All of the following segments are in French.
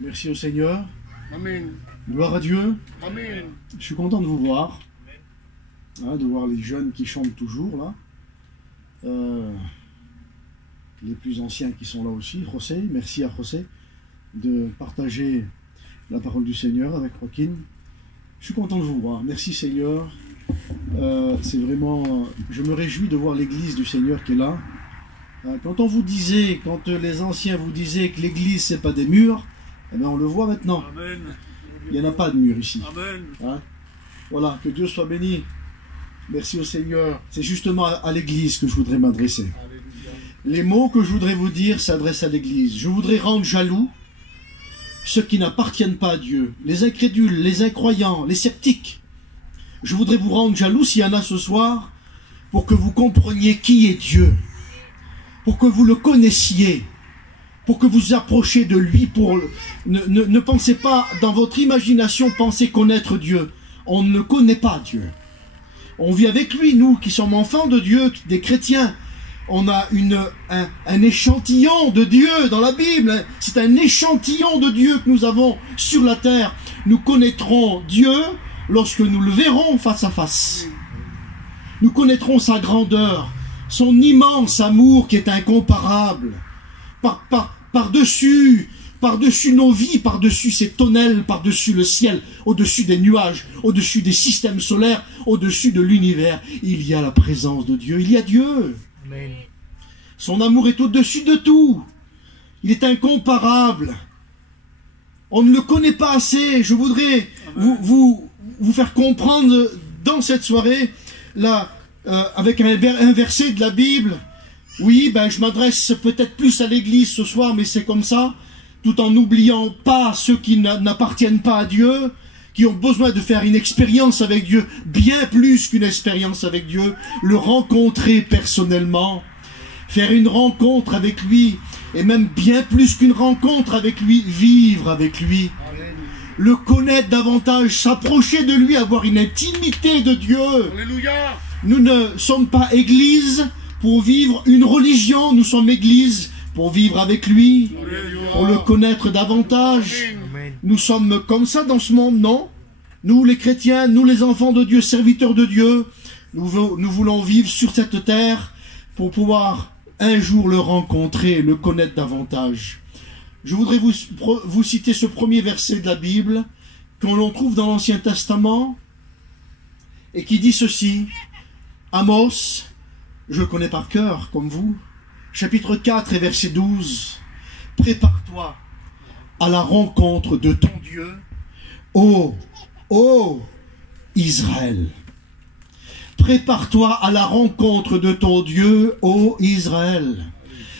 Merci au Seigneur. Amen. Gloire à Dieu. Amen. Je suis content de vous voir. De voir les jeunes qui chantent toujours là. Les plus anciens qui sont là aussi. José, merci à José de partager la parole du Seigneur avec Joaquin. Je suis content de vous voir. Merci Seigneur. C'est vraiment... Je me réjouis de voir l'église du Seigneur qui est là. Quand on vous disait, quand les anciens vous disaient que l'église c'est pas des murs, eh bien on le voit maintenant. Amen. Il n'y en a pas de mur ici. Amen. Voilà, que Dieu soit béni. Merci au Seigneur. C'est justement à l'église que je voudrais m'adresser. Les mots que je voudrais vous dire s'adressent à l'église. Je voudrais rendre jaloux ceux qui n'appartiennent pas à Dieu, les incrédules, les incroyants, les sceptiques. Je voudrais vous rendre jaloux s'il y en a ce soir pour que vous compreniez qui est Dieu, pour que vous le connaissiez, pour que vous approchiez de lui. Ne pensez pas, dans votre imagination, pensez connaître Dieu. On ne connaît pas Dieu. On vit avec lui, nous qui sommes enfants de Dieu, des chrétiens. On a un échantillon de Dieu dans la Bible. C'est un échantillon de Dieu que nous avons sur la terre. Nous connaîtrons Dieu lorsque nous le verrons face à face. Nous connaîtrons sa grandeur, son immense amour qui est incomparable. Par-dessus nos vies, par-dessus ces tonnelles, par-dessus le ciel, au-dessus des nuages, au-dessus des systèmes solaires, au-dessus de l'univers, il y a la présence de Dieu, il y a Dieu. Amen. Son amour est au-dessus de tout. Il est incomparable. On ne le connaît pas assez. Je voudrais vous faire comprendre dans cette soirée, là, avec un verset de la Bible. Oui, je m'adresse peut-être plus à l'église ce soir, mais c'est comme ça, tout en n'oubliant pas ceux qui n'appartiennent pas à Dieu, qui ont besoin de faire une expérience avec Dieu, bien plus qu'une expérience avec Dieu, le rencontrer personnellement, faire une rencontre avec lui, et même bien plus qu'une rencontre avec lui, vivre avec lui, le connaître davantage, s'approcher de lui, avoir une intimité de Dieu. Alléluia. Nous ne sommes pas église pour vivre une religion, nous sommes église pour vivre avec lui, pour le connaître davantage. Amen. Nous sommes comme ça dans ce monde, non? Nous les chrétiens, nous les enfants de Dieu, serviteurs de Dieu, nous voulons vivre sur cette terre pour pouvoir un jour le rencontrer, le connaître davantage. Je voudrais vous citer ce premier verset de la Bible que l'on trouve dans l'Ancien Testament et qui dit ceci. Amos, je le connais par cœur, comme vous, chapitre 4 et verset 12. Prépare-toi à la rencontre de ton Dieu, ô Israël. Prépare-toi à la rencontre de ton Dieu, ô Israël.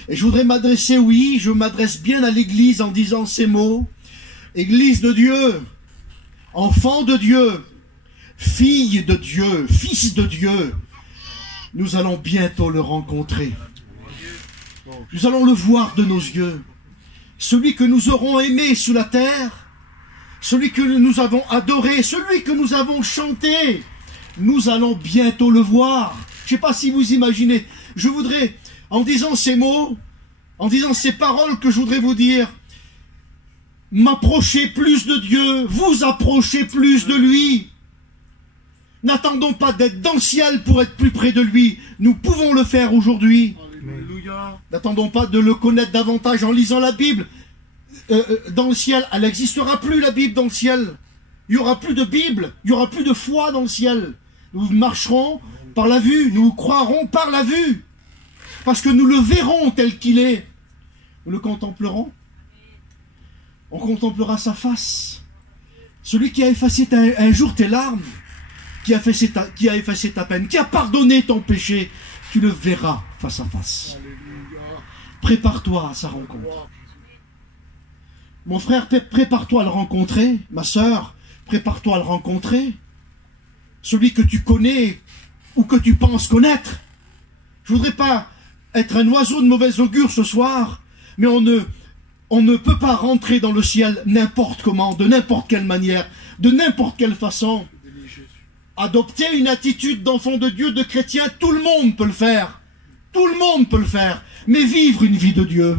Et je voudrais m'adresser, oui, je m'adresse bien à l'église en disant ces mots. Église de Dieu, enfant de Dieu, fille de Dieu, fils de Dieu, nous allons bientôt le rencontrer. Nous allons le voir de nos yeux. Celui que nous aurons aimé sous la terre, celui que nous avons adoré, celui que nous avons chanté, nous allons bientôt le voir. Je ne sais pas si vous imaginez. Je voudrais, en disant ces mots, en disant ces paroles que je voudrais vous dire, m'approcher plus de Dieu, vous approcher plus de lui. N'attendons pas d'être dans le ciel pour être plus près de lui. Nous pouvons le faire aujourd'hui. Alléluia. N'attendons pas de le connaître davantage en lisant la Bible. Dans le ciel, elle n'existera plus, la Bible dans le ciel. Il n'y aura plus de Bible, il n'y aura plus de foi dans le ciel. Nous marcherons par la vue, nous croirons par la vue. Parce que nous le verrons tel qu'il est. Nous le contemplerons. On contemplera sa face. Celui qui a effacé un jour tes larmes, qui a effacé ta peine, qui a pardonné ton péché, tu le verras face à face. Alléluia. Prépare-toi à sa rencontre. Mon frère, prépare-toi à le rencontrer. Ma sœur, prépare-toi à le rencontrer. Celui que tu connais ou que tu penses connaître. Je voudrais pas être un oiseau de mauvaise augure ce soir, mais on ne peut pas rentrer dans le ciel n'importe comment, de n'importe quelle manière, de n'importe quelle façon. Adopter une attitude d'enfant de Dieu, de chrétien, tout le monde peut le faire. Tout le monde peut le faire. Mais vivre une vie de Dieu,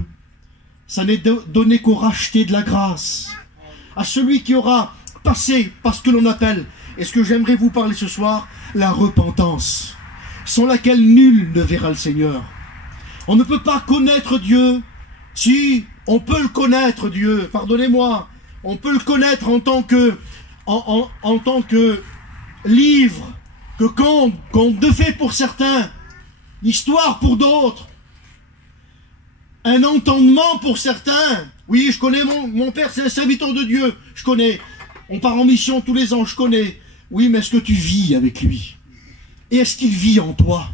ça n'est donné qu'au racheté de la grâce, à celui qui aura passé par ce que l'on appelle, et ce que j'aimerais vous parler ce soir, la repentance, sans laquelle nul ne verra le Seigneur. On ne peut pas connaître Dieu. Si, on peut le connaître, Dieu, pardonnez-moi, on peut le connaître en tant que livre, que conte de fait pour certains, histoire pour d'autres, un entendement pour certains. Oui, je connais mon père, c'est un serviteur de Dieu, je connais. On part en mission tous les ans, je connais. Oui, mais est-ce que tu vis avec lui? Et est-ce qu'il vit en toi?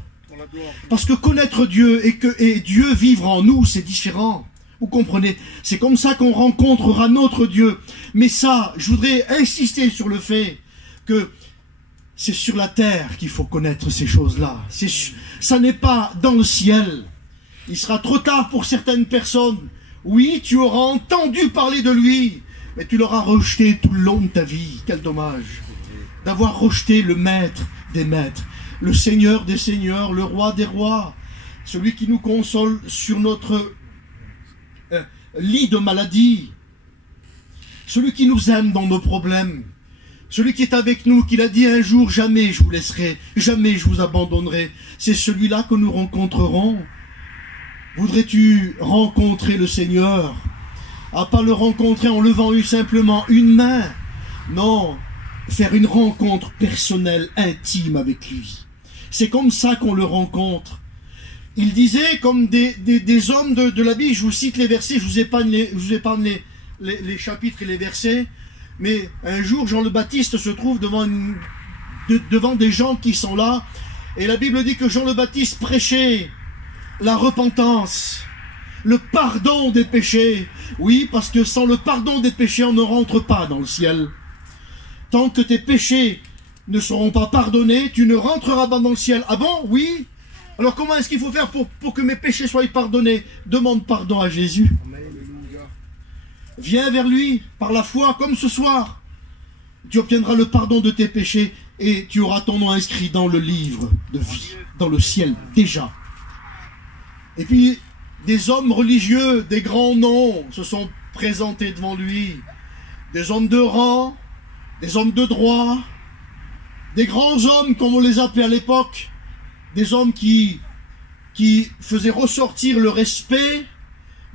Parce que connaître Dieu et Dieu vivre en nous, c'est différent. Vous comprenez? C'est comme ça qu'on rencontrera notre Dieu. Mais ça, je voudrais insister sur le fait que c'est sur la terre qu'il faut connaître ces choses-là. Ça n'est pas dans le ciel. Il sera trop tard pour certaines personnes. Oui, tu auras entendu parler de lui, mais tu l'auras rejeté tout le long de ta vie. Quel dommage d'avoir rejeté le maître des maîtres, le Seigneur des seigneurs, le roi des rois, celui qui nous console sur notre lit de maladie, celui qui nous aime dans nos problèmes, celui qui est avec nous, qui l'a dit un jour, jamais je vous laisserai, jamais je vous abandonnerai. C'est celui-là que nous rencontrerons. Voudrais-tu rencontrer le Seigneur? À pas le rencontrer en levant simplement une main. Non, faire une rencontre personnelle, intime avec lui. C'est comme ça qu'on le rencontre. Il disait, comme des hommes de la Bible, je vous cite les versets, je vous épargne les chapitres et les versets, mais un jour, Jean le Baptiste se trouve devant des gens qui sont là, et la Bible dit que Jean le Baptiste prêchait la repentance, le pardon des péchés. Oui, parce que sans le pardon des péchés, on ne rentre pas dans le ciel. Tant que tes péchés ne seront pas pardonnés, tu ne rentreras pas dans le ciel. Ah bon? Oui. Alors comment est-ce qu'il faut faire pour que mes péchés soient pardonnés? Demande pardon à Jésus. Viens vers lui par la foi, comme ce soir. Tu obtiendras le pardon de tes péchés et tu auras ton nom inscrit dans le livre de vie, dans le ciel déjà. Et puis, des hommes religieux, des grands noms se sont présentés devant lui. Des hommes de rang, des hommes de droit, des grands hommes, comme on les appelait à l'époque, des hommes qui faisaient ressortir le respect,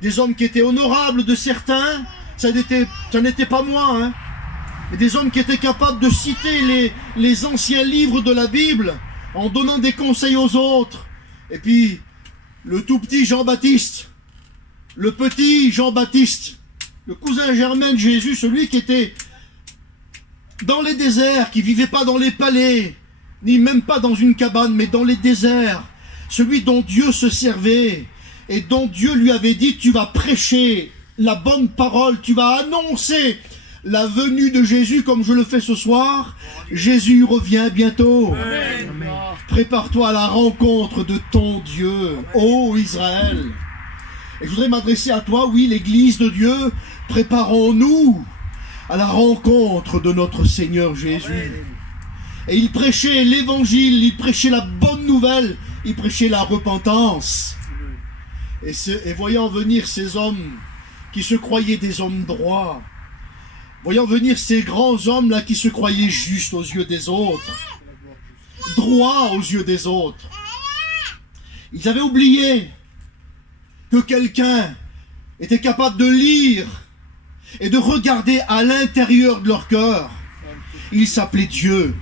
des hommes qui étaient honorables de certains, ça n'était pas moi, hein, mais des hommes qui étaient capables de citer les anciens livres de la Bible en donnant des conseils aux autres. Et puis, le tout petit Jean-Baptiste, le petit Jean-Baptiste, le cousin germain de Jésus, celui qui était dans les déserts, qui vivait pas dans les palais, ni même pas dans une cabane, mais dans les déserts, celui dont Dieu se servait, et dont Dieu lui avait dit, tu vas prêcher la bonne parole, tu vas annoncer la venue de Jésus comme je le fais ce soir. Jésus revient bientôt. Amen. Prépare-toi à la rencontre de ton Dieu, ô Israël. Et je voudrais m'adresser à toi, oui, l'Église de Dieu, préparons-nous à la rencontre de notre Seigneur Jésus. Amen. Et il prêchait l'évangile, il prêchait la bonne nouvelle, il prêchait la repentance. Et voyant venir ces hommes qui se croyaient des hommes droits, voyant venir ces grands hommes-là qui se croyaient justes aux yeux des autres, droits aux yeux des autres, ils avaient oublié que quelqu'un était capable de lire et de regarder à l'intérieur de leur cœur. Il s'appelait Dieu.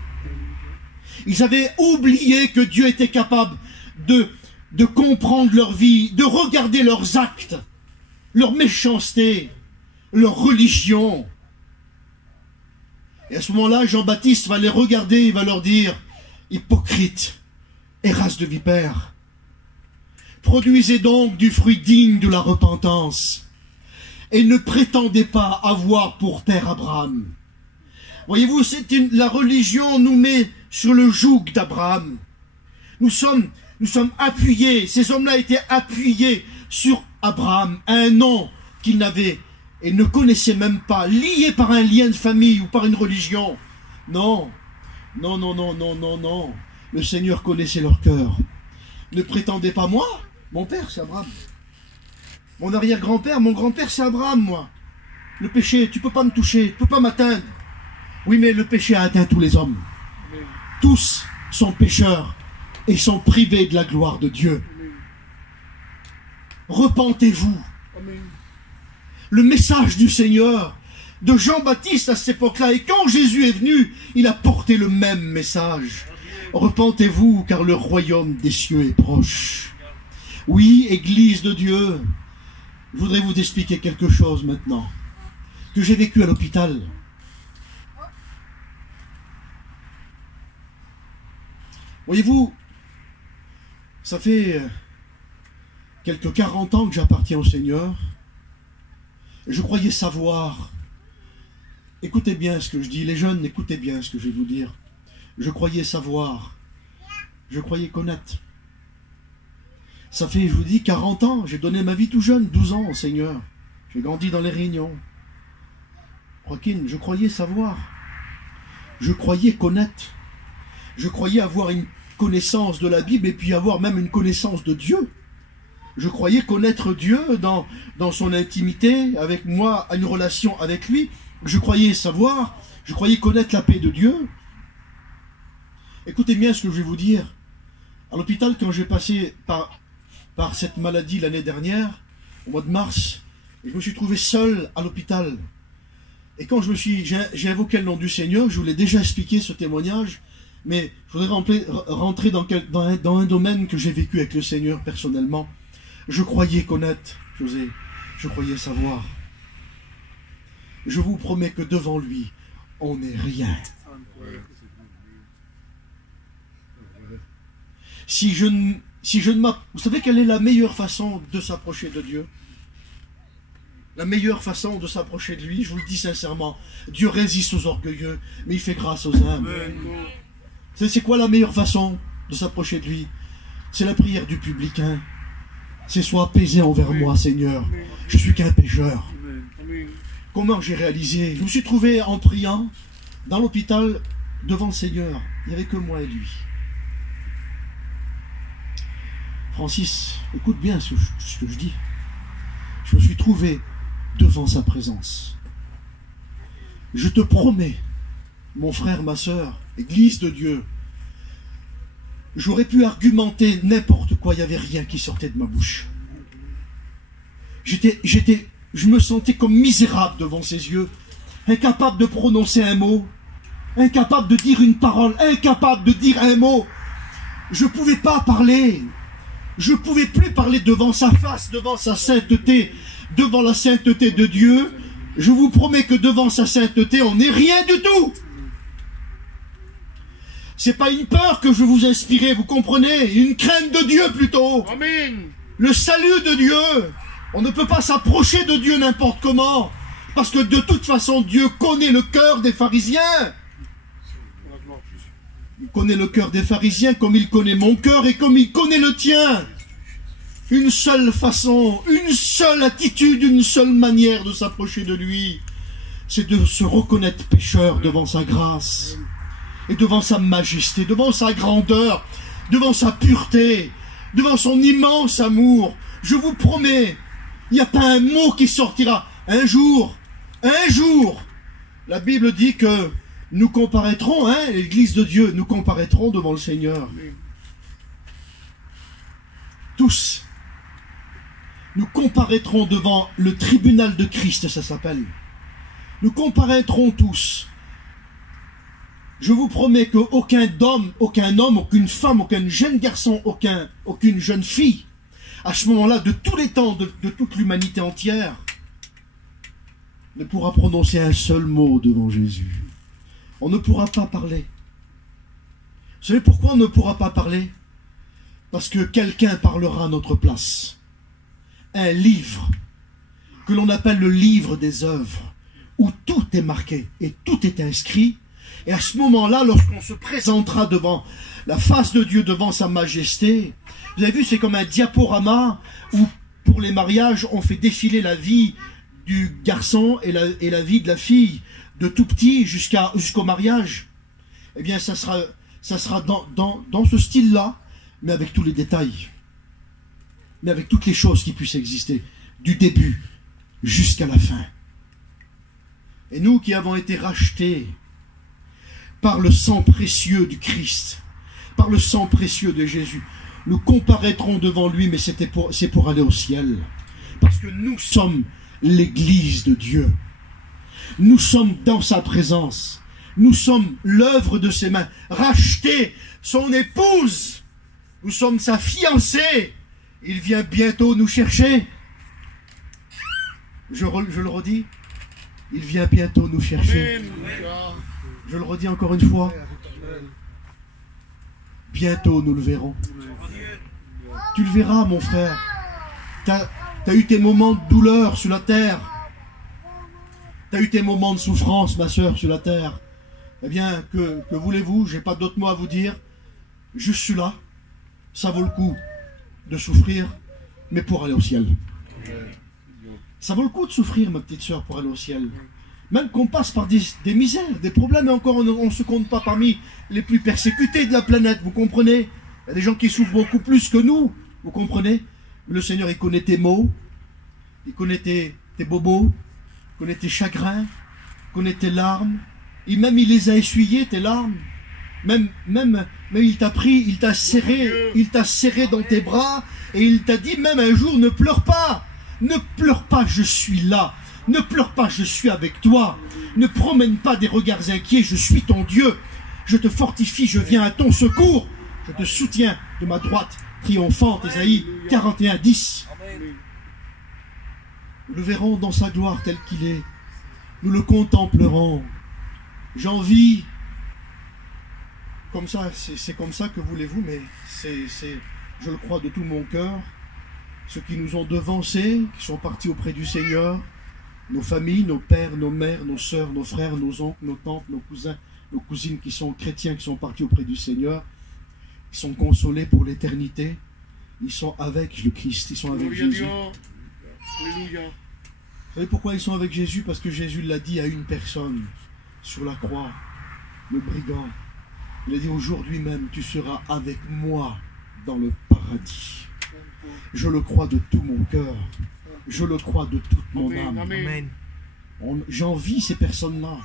Ils avaient oublié que Dieu était capable de comprendre leur vie, de regarder leurs actes, leur méchanceté, leur religion. Et à ce moment-là, Jean-Baptiste va les regarder, il va leur dire, hypocrites et race de vipères, produisez donc du fruit digne de la repentance, et ne prétendez pas avoir pour père Abraham. Voyez-vous, la religion nous met sur le joug d'Abraham. Nous sommes appuyés, ces hommes-là étaient appuyés sur Abraham, un nom qu'ils n'avaient et ne connaissaient même pas, liés par un lien de famille ou par une religion. Non, non, non, non, non, non, non. Le Seigneur connaissait leur cœur. Ne prétendez pas moi, mon père c'est Abraham. Mon arrière-grand-père, mon grand-père, c'est Abraham, moi. Le péché, tu peux pas me toucher, tu peux pas m'atteindre. Oui, mais le péché a atteint tous les hommes. Tous sont pécheurs et sont privés de la gloire de Dieu. Repentez-vous. Le message du Seigneur, de Jean-Baptiste à cette époque-là, et quand Jésus est venu, il a porté le même message. Repentez-vous, car le royaume des cieux est proche. Oui, Église de Dieu, je voudrais vous expliquer quelque chose maintenant, que j'ai vécu à l'hôpital. Voyez-vous, ça fait quelques 40 ans que j'appartiens au Seigneur, et je croyais savoir. Écoutez bien ce que je dis, les jeunes, écoutez bien ce que je vais vous dire. Je croyais savoir, je croyais connaître. Ça fait, je vous dis, 40 ans, j'ai donné ma vie tout jeune, 12 ans au Seigneur. J'ai grandi dans les Réunions. Joaquin, je croyais savoir. Je croyais connaître. Je croyais avoir une connaissance de la Bible et puis avoir même une connaissance de Dieu. Je croyais connaître Dieu dans son intimité avec moi, une relation avec lui. Je croyais savoir, je croyais connaître la paix de Dieu. Écoutez bien ce que je vais vous dire. À l'hôpital, quand j'ai passé par cette maladie l'année dernière, au mois de mars, je me suis trouvé seul à l'hôpital. Et quand j'ai invoqué le nom du Seigneur, je vous l'ai déjà expliqué ce témoignage, mais je voudrais rentrer dans un domaine que j'ai vécu avec le Seigneur personnellement. Je croyais connaître, José, je croyais savoir. Je vous promets que devant lui, on n'est rien. Vous savez quelle est la meilleure façon de s'approcher de Dieu? La meilleure façon de s'approcher de lui, je vous le dis sincèrement, Dieu résiste aux orgueilleux, mais il fait grâce aux humbles. C'est quoi la meilleure façon de s'approcher de lui? C'est la prière du publicain. C'est sois apaisé envers moi, Seigneur. Je suis qu'un pécheur. Comment j'ai réalisé? Je me suis trouvé en priant dans l'hôpital devant le Seigneur. Il n'y avait que moi et lui. Francis, écoute bien ce que je dis. Je me suis trouvé devant sa présence. Je te promets, mon frère, ma sœur, Église de Dieu, j'aurais pu argumenter n'importe quoi, il n'y avait rien qui sortait de ma bouche. Je me sentais comme misérable devant ses yeux, incapable de prononcer un mot, incapable de dire une parole, incapable de dire un mot. Je ne pouvais pas parler. Je ne pouvais plus parler devant sa face, devant sa sainteté, devant la sainteté de Dieu. Je vous promets que devant sa sainteté, on n'est rien du tout. C'est pas une peur que je vous inspirer, vous comprenez? Une crainte de Dieu plutôt. Amen. Le salut de Dieu. On ne peut pas s'approcher de Dieu n'importe comment. Parce que de toute façon, Dieu connaît le cœur des pharisiens. Il connaît le cœur des pharisiens comme il connaît mon cœur et comme il connaît le tien. Une seule façon, une seule attitude, une seule manière de s'approcher de lui, c'est de se reconnaître pécheur devant sa grâce et devant sa majesté, devant sa grandeur, devant sa pureté, devant son immense amour. Je vous promets, il n'y a pas un mot qui sortira. Un jour, la Bible dit que nous comparaîtrons, l'Église de Dieu, nous comparaîtrons devant le Seigneur. Tous. Nous comparaîtrons devant le tribunal de Christ, ça s'appelle. Nous comparaîtrons tous. Je vous promets qu'aucun homme, aucune femme, aucun jeune garçon, aucune jeune fille, à ce moment-là, de tous les temps, de toute l'humanité entière, ne pourra prononcer un seul mot devant Jésus. On ne pourra pas parler. Vous savez pourquoi on ne pourra pas parler? Parce que quelqu'un parlera à notre place. Un livre, que l'on appelle le livre des œuvres, où tout est marqué et tout est inscrit. Et à ce moment-là, lorsqu'on se présentera devant la face de Dieu, devant sa majesté, vous avez vu, c'est comme un diaporama où, pour les mariages, on fait défiler la vie du garçon et la vie de la fille, de tout petit jusqu'au mariage. Eh bien, ça sera dans ce style-là, mais avec tous les détails, mais avec toutes les choses qui puissent exister. du début jusqu'à la fin. Et nous qui avons été rachetés par le sang précieux du Christ, par le sang précieux de Jésus, nous comparaîtrons devant lui, mais c'est pour aller au ciel. Parce que nous sommes l'Église de Dieu. Nous sommes dans sa présence. Nous sommes l'œuvre de ses mains. Rachetés, son épouse. Nous sommes sa fiancée. Il vient bientôt nous chercher. Je le redis. Il vient bientôt nous chercher. Alléluia. Je le redis encore une fois. Bientôt nous le verrons. Tu le verras, mon frère. Tu as eu tes moments de douleur sur la terre. Tu as eu tes moments de souffrance, ma soeur, sur la terre. Eh bien, que voulez-vous? Je n'ai pas d'autres mots à vous dire. Juste celui-là. Ça vaut le coup de souffrir, mais pour aller au ciel. Ça vaut le coup de souffrir, ma petite soeur, pour aller au ciel. Même qu'on passe par des misères, des problèmes, et encore on ne se compte pas parmi les plus persécutés de la planète, vous comprenez? Il y a des gens qui souffrent beaucoup plus que nous, vous comprenez? Mais le Seigneur, il connaît tes maux, il connaît tes bobos, il connaît tes chagrins, il connaît tes larmes, et même il les a essuyés, tes larmes. Même il t'a pris, il t'a serré dans tes bras, et il t'a dit même un jour, ne pleure pas, je suis là. Ne pleure pas, je suis avec toi. Ne promène pas des regards inquiets, je suis ton Dieu. Je te fortifie, je viens à ton secours. Je te soutiens de ma droite triomphante. Ésaïe 41, 10. Nous le verrons dans sa gloire tel qu'il est. Nous le contemplerons. J'envie, comme ça, c'est comme ça que voulez-vous, mais je le crois de tout mon cœur, ceux qui nous ont devancés, qui sont partis auprès du Seigneur, nos familles, nos pères, nos mères, nos sœurs, nos frères, nos oncles, nos tantes, nos cousins, nos cousines qui sont chrétiens, qui sont partis auprès du Seigneur, ils sont consolés pour l'éternité, ils sont avec le Christ, ils sont avec Jésus. Alléluia. Vous savez pourquoi ils sont avec Jésus? Parce que Jésus l'a dit à une personne sur la croix, le brigand. Il a dit aujourd'hui même, tu seras avec moi dans le paradis. Je le crois de tout mon cœur. Je le crois de toute mon âme. Amen. J'envie ces personnes-là.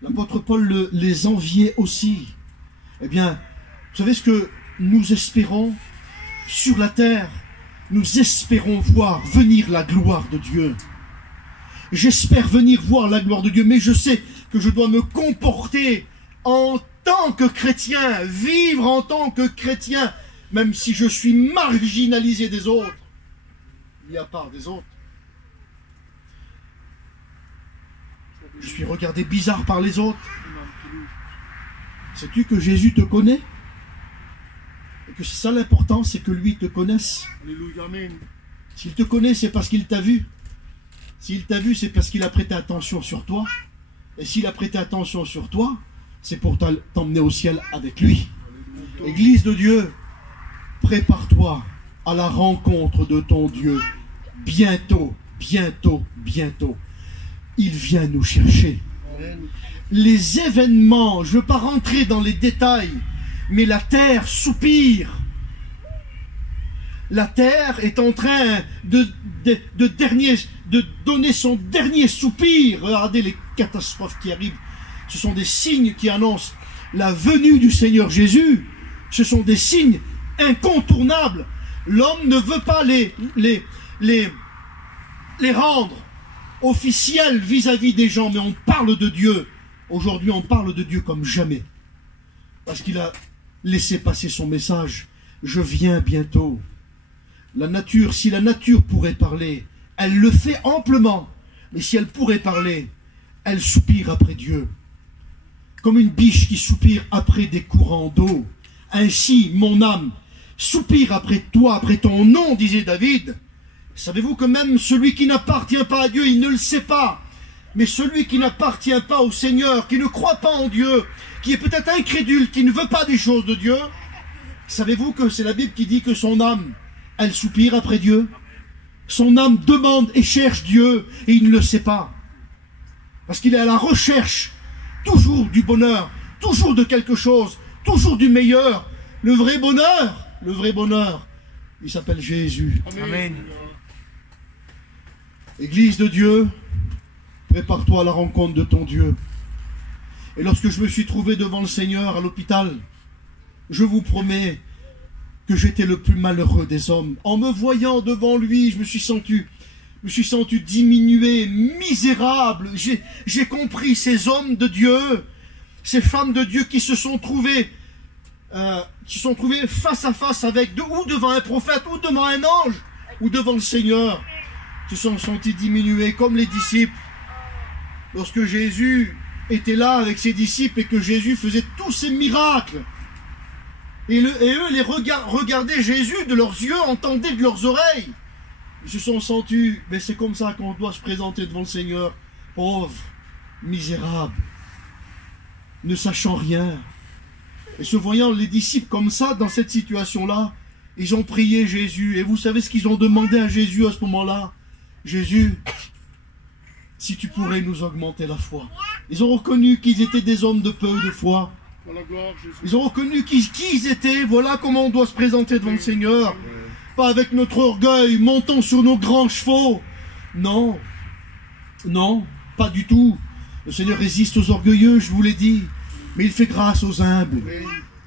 L'apôtre Paul les enviait aussi. Eh bien, vous savez ce que nous espérons sur la terre? Nous espérons voir venir la gloire de Dieu. J'espère venir voir la gloire de Dieu, mais je sais que je dois me comporter en tant que chrétien, vivre en tant que chrétien, même si je suis marginalisé des autres, mis à part des autres. Je suis regardé bizarre par les autres. Sais-tu que Jésus te connaît? Et que c'est ça l'important, c'est que lui te connaisse. Alléluia. Amen. S'il te connaît, c'est parce qu'il t'a vu. S'il t'a vu, c'est parce qu'il a prêté attention sur toi. Et s'il a prêté attention sur toi, c'est pour t'emmener au ciel avec lui. Église de Dieu, prépare-toi à la rencontre de ton Dieu. Bientôt, bientôt, bientôt. Il vient nous chercher. Les événements, je ne veux pas rentrer dans les détails, mais la terre soupire. La terre est en train de donner son dernier soupir. Regardez les catastrophes qui arrivent. Ce sont des signes qui annoncent la venue du Seigneur Jésus. Ce sont des signes incontournables. L'homme ne veut pas les rendre officiels vis-à-vis des gens, mais on parle de Dieu. Aujourd'hui, on parle de Dieu comme jamais. Parce qu'il a laissé passer son message. Je viens bientôt. La nature, si la nature pourrait parler, elle le fait amplement. Mais si elle pourrait parler, elle soupire après Dieu. Comme une biche qui soupire après des courants d'eau. Ainsi, mon âme soupire après toi, après ton nom, disait David. Savez-vous que même celui qui n'appartient pas à Dieu, il ne le sait pas. Mais celui qui n'appartient pas au Seigneur, qui ne croit pas en Dieu, qui est peut-être incrédule, qui ne veut pas des choses de Dieu, savez-vous que c'est la Bible qui dit que son âme, elle soupire après Dieu? Son âme demande et cherche Dieu, et il ne le sait pas. Parce qu'il est à la recherche toujours du bonheur, toujours de quelque chose, toujours du meilleur. Le vrai bonheur, il s'appelle Jésus. Amen. Église de Dieu, prépare-toi à la rencontre de ton Dieu. Et lorsque je me suis trouvé devant le Seigneur à l'hôpital, je vous promets que j'étais le plus malheureux des hommes. En me voyant devant lui, je me suis senti diminué, misérable. J'ai compris ces hommes de Dieu, ces femmes de Dieu qui se sont trouvés face à face avec, ou devant un prophète, ou devant un ange, ou devant le Seigneur, se sont sentis diminués comme les disciples. Lorsque Jésus était là avec ses disciples et que Jésus faisait tous ces miracles, et eux les regardaient Jésus de leurs yeux, entendaient de leurs oreilles. Ils se sont sentis, mais c'est comme ça qu'on doit se présenter devant le Seigneur, pauvre, misérable, ne sachant rien. Et se voyant les disciples comme ça, dans cette situation-là, ils ont prié Jésus. Et vous savez ce qu'ils ont demandé à Jésus à ce moment-là? Jésus, si tu pourrais nous augmenter la foi. Ils ont reconnu qu'ils étaient des hommes de peu de foi. Ils ont reconnu qui ils étaient. Voilà comment on doit se présenter devant le Seigneur. Pas avec notre orgueil, montons sur nos grands chevaux. Non, non, pas du tout. Le Seigneur résiste aux orgueilleux, je vous l'ai dit. Mais il fait grâce aux humbles.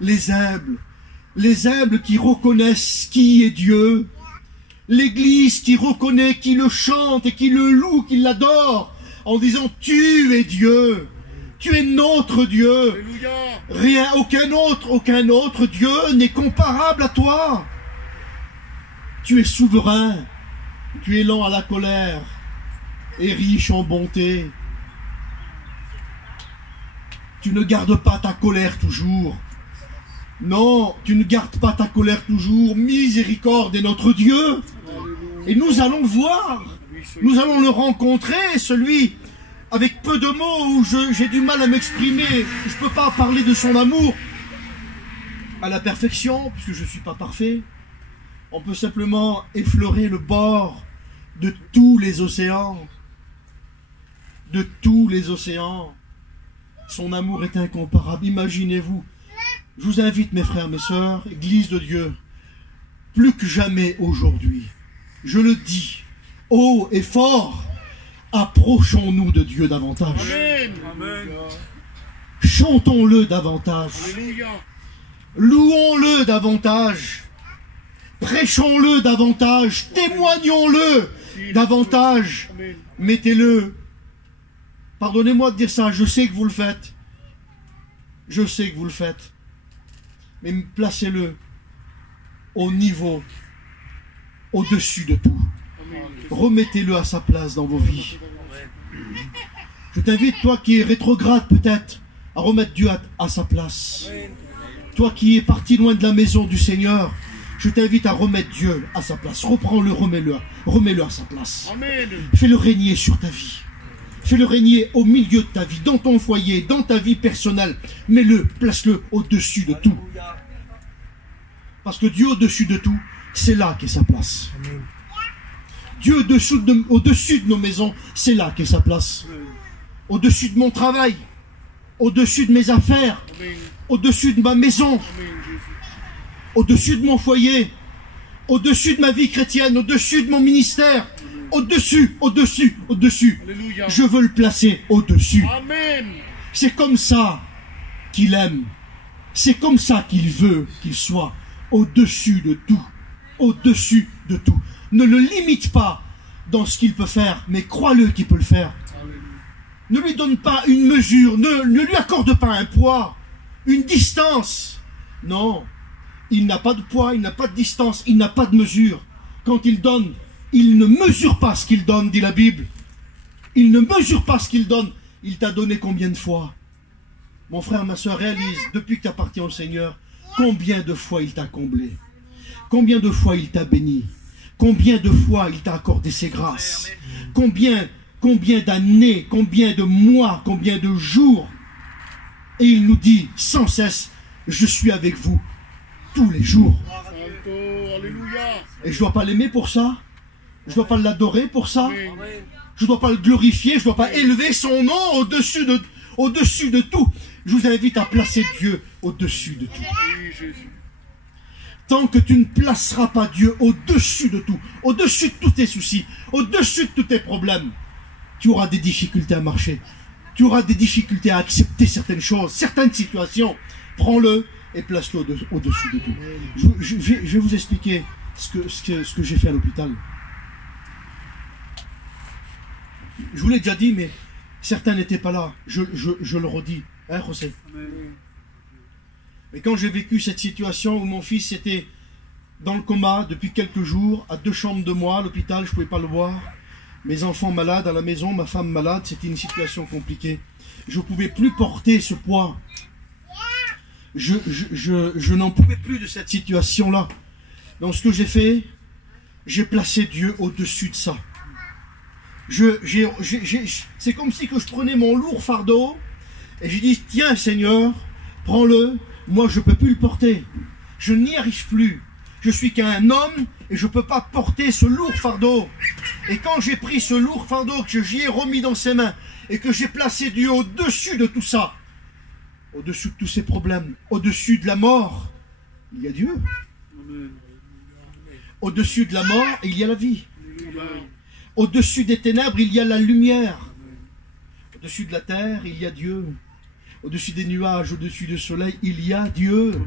Les humbles qui reconnaissent qui est Dieu. L'Église qui reconnaît, qui le chante et qui le loue, qui l'adore, en disant « Tu es Dieu, tu es notre Dieu. Rien, aucun autre Dieu n'est comparable à toi. Tu es souverain, tu es lent à la colère et riche en bonté. Tu ne gardes pas ta colère toujours. Non, tu ne gardes pas ta colère toujours. Miséricorde est notre Dieu. Et nous allons le voir. Nous allons le rencontrer, celui avec peu de mots où j'ai du mal à m'exprimer. Je ne peux pas parler de son amour à la perfection, puisque je ne suis pas parfait. On peut simplement effleurer le bord de tous les océans. De tous les océans. Son amour est incomparable. Imaginez-vous. Je vous invite, mes frères, mes sœurs, Église de Dieu, plus que jamais aujourd'hui, je le dis, haut et fort, approchons-nous de Dieu davantage. Amen. Chantons-le davantage. Louons-le davantage. Prêchons-le davantage. Témoignons-le davantage. Mettez-le. Pardonnez-moi de dire ça, je sais que vous le faites. Je sais que vous le faites. Mais placez-le au niveau, au-dessus de tout. Remettez-le à sa place dans vos vies. Je t'invite, toi qui es rétrograde peut-être, à remettre Dieu à sa place. Toi qui es parti loin de la maison du Seigneur, je t'invite à remettre Dieu à sa place. Reprends-le, remets-le à sa place. Fais-le régner sur ta vie. Fais-le régner au milieu de ta vie, dans ton foyer, dans ta vie personnelle. Mets-le, place-le au-dessus de tout. Parce que Dieu au-dessus de tout, c'est là qu'est sa place. Dieu au-dessus de nos maisons, c'est là qu'est sa place. Au-dessus de mon travail, au-dessus de mes affaires, au-dessus de ma maison, au-dessus de mon foyer, au-dessus de ma vie chrétienne, au-dessus de mon ministère. Au-dessus. Alléluia. Je veux le placer au-dessus. Amen. C'est comme ça qu'il aime. C'est comme ça qu'il veut qu'il soit au-dessus de tout. Au-dessus de tout. Ne le limite pas dans ce qu'il peut faire, mais crois-le qu'il peut le faire. Ne lui donne pas une mesure, ne lui accorde pas un poids, une distance. Non, il n'a pas de poids, il n'a pas de distance, il n'a pas de mesure. Quand il donne, il ne mesure pas ce qu'il donne, dit la Bible. Il ne mesure pas ce qu'il donne. Il t'a donné combien de fois? Mon frère, ma soeur, réalise, depuis que tu appartiens au Seigneur, combien de fois il t'a comblé? Combien de fois il t'a béni? Combien de fois il t'a accordé ses grâces? Combien d'années, combien de mois, combien de jours? Et il nous dit sans cesse, je suis avec vous tous les jours. Et je ne dois pas l'aimer pour ça? Je ne dois pas l'adorer pour ça? Je ne dois pas le glorifier? Je ne dois pas élever son nom au-dessus de tout? Je vous invite à placer Dieu au-dessus de tout. tant que tu ne placeras pas Dieu au-dessus de tout, au-dessus de tous tes soucis, au-dessus de tous tes problèmes, tu auras des difficultés à marcher. Tu auras des difficultés à accepter certaines choses, certaines situations. Prends-le et place-le au-dessus de tout. Je vais vous expliquer ce que j'ai fait à l'hôpital. Je vous l'ai déjà dit, mais certains n'étaient pas là. Je le redis. Hein, José? Mais quand j'ai vécu cette situation où mon fils était dans le coma depuis quelques jours, à 2 chambres de moi, à l'hôpital, je ne pouvais pas le voir. Mes enfants malades à la maison, ma femme malade, c'était une situation compliquée. Je ne pouvais plus porter ce poids. Je n'en pouvais plus de cette situation-là. Donc ce que j'ai fait, j'ai placé Dieu au-dessus de ça. C'est comme si que je prenais mon lourd fardeau et j'ai dit, tiens Seigneur, prends-le, moi je ne peux plus le porter. Je n'y arrive plus. Je suis qu'un homme et je ne peux pas porter ce lourd fardeau. Et quand j'ai pris ce lourd fardeau, que j'y ai remis dans ses mains et que j'ai placé Dieu au-dessus de tout ça, au-dessus de tous ces problèmes, au-dessus de la mort, il y a Dieu. Au-dessus de la mort, il y a la vie. Au-dessus des ténèbres, il y a la lumière. Au-dessus de la terre, il y a Dieu. Au-dessus des nuages, au-dessus du soleil, il y a Dieu.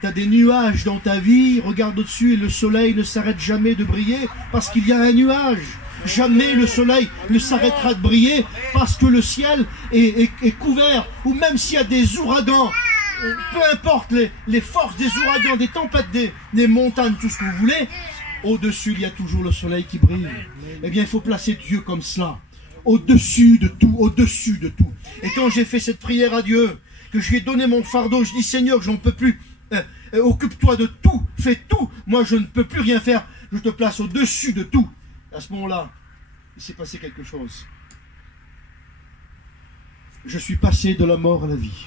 Tu as des nuages dans ta vie, regarde au-dessus et le soleil ne s'arrête jamais de briller parce qu'il y a un nuage. Jamais le soleil ne s'arrêtera de briller parce que le ciel est couvert. Ou même s'il y a des ouragans, peu importe les forces des ouragans, des tempêtes, des montagnes, tout ce que vous voulez, au-dessus il y a toujours le soleil qui brille. Eh bien il faut placer Dieu comme cela, au-dessus de tout, au-dessus de tout. Et quand j'ai fait cette prière à Dieu, que je lui ai donné mon fardeau, je dis Seigneur, j'en peux plus, occupe-toi de tout, fais tout, moi je ne peux plus rien faire, je te place au-dessus de tout. À ce moment-là, il s'est passé quelque chose. Je suis passé de la mort à la vie.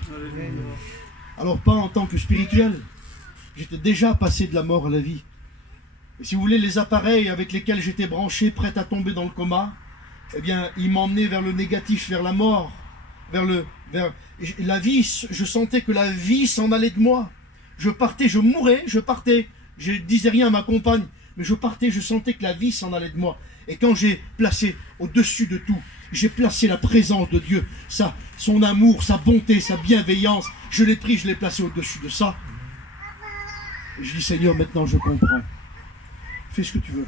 Alors pas en tant que spirituel, j'étais déjà passé de la mort à la vie. Et si vous voulez, les appareils avec lesquels j'étais branché, prêt à tomber dans le coma, eh bien, ils m'emmenaient vers le négatif, vers la mort, vers la vie. Je sentais que la vie s'en allait de moi. Je partais, je mourais, je partais. Je ne disais rien à ma compagne, mais je partais, je sentais que la vie s'en allait de moi. Et quand j'ai placé au-dessus de tout, j'ai placé la présence de Dieu, son amour, sa bonté, sa bienveillance, je l'ai pris, je l'ai placé au-dessus de ça. Et je dis, Seigneur, maintenant je comprends. Fais ce que tu veux.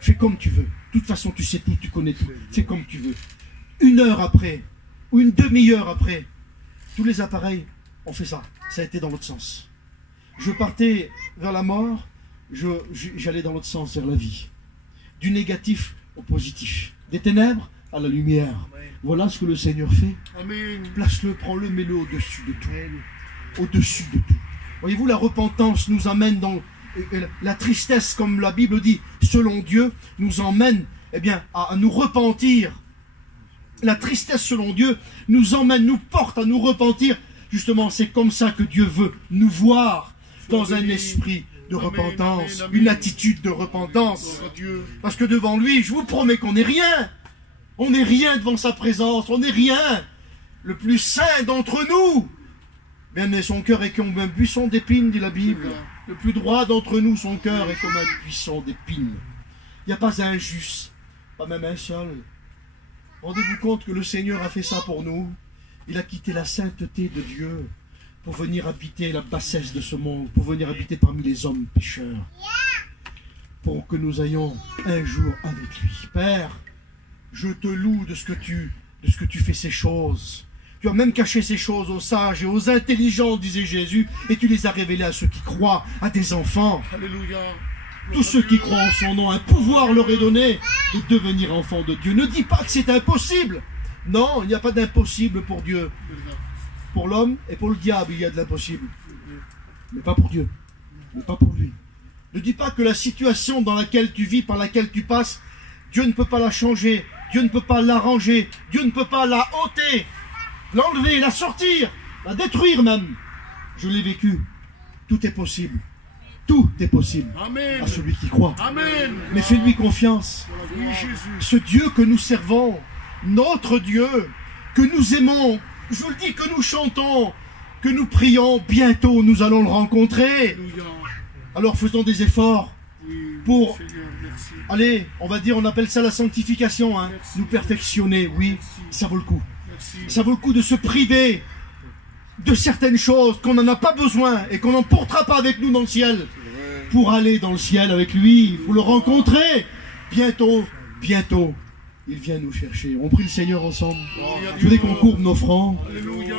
Fais comme tu veux. De toute façon, tu sais tout, tu connais tout. Fais comme tu veux. 1 heure après, ou une demi-heure après, tous les appareils ont fait ça. Ça a été dans l'autre sens. Je partais vers la mort, j'allais dans l'autre sens, vers la vie. Du négatif au positif. Des ténèbres à la lumière. Voilà ce que le Seigneur fait. Place-le, prends-le, mets-le au-dessus de tout. Au-dessus de tout. Voyez-vous, la repentance nous amène dans... La tristesse, comme la Bible dit, selon Dieu, nous emmène à nous repentir. La tristesse, selon Dieu, nous emmène, nous porte à nous repentir. Justement, c'est comme ça que Dieu veut nous voir dans un esprit de repentance, une attitude de repentance. Parce que devant lui, je vous promets qu'on n'est rien. On n'est rien devant sa présence, on n'est rien. Le plus saint d'entre nous. Bien, mais son cœur est comme un buisson d'épines, dit la Bible. Le plus droit d'entre nous, son cœur est comme un buisson d'épines. Il n'y a pas un juste, pas même un seul. Rendez-vous compte que le Seigneur a fait ça pour nous. Il a quitté la sainteté de Dieu pour venir habiter la bassesse de ce monde, pour venir habiter parmi les hommes pécheurs, pour que nous ayons un jour avec lui. Père, je te loue de ce que tu fais ces choses. Tu as même caché ces choses aux sages et aux intelligents, disait Jésus, et tu les as révélées à ceux qui croient, à des enfants. Alléluia. Tous ceux qui croient en son nom, un pouvoir leur est donné de devenir enfants de Dieu. Ne dis pas que c'est impossible. Non, il n'y a pas d'impossible pour Dieu. Pour l'homme et pour le diable, il y a de l'impossible. Mais pas pour Dieu. Mais pas pour lui. Ne dis pas que la situation dans laquelle tu vis, par laquelle tu passes, Dieu ne peut pas la changer. Dieu ne peut pas l'arranger. Dieu ne peut pas la ôter, l'enlever, la sortir, la détruire même. Je l'ai vécu. Tout est possible. Tout est possible. Amen. À celui qui croit. Amen. Mais fais-lui confiance. Oui, ce Dieu que nous servons, notre Dieu, que nous aimons, je vous le dis, que nous chantons, que nous prions, bientôt nous allons le rencontrer. Alléluia. Alors faisons des efforts Oui, pour, Seigneur, merci. allez, on va dire, on appelle ça la sanctification, hein, Merci. nous perfectionner, oui, Merci. ça vaut le coup. Merci. Ça vaut le coup de se priver de certaines choses qu'on n'en a pas besoin et qu'on n'emportera pas avec nous dans le ciel pour aller dans le ciel avec lui, pour le rencontrer. Bientôt, bientôt, il vient nous chercher. On prie le Seigneur ensemble. Je voudrais qu'on courbe nos francs. Alléluia.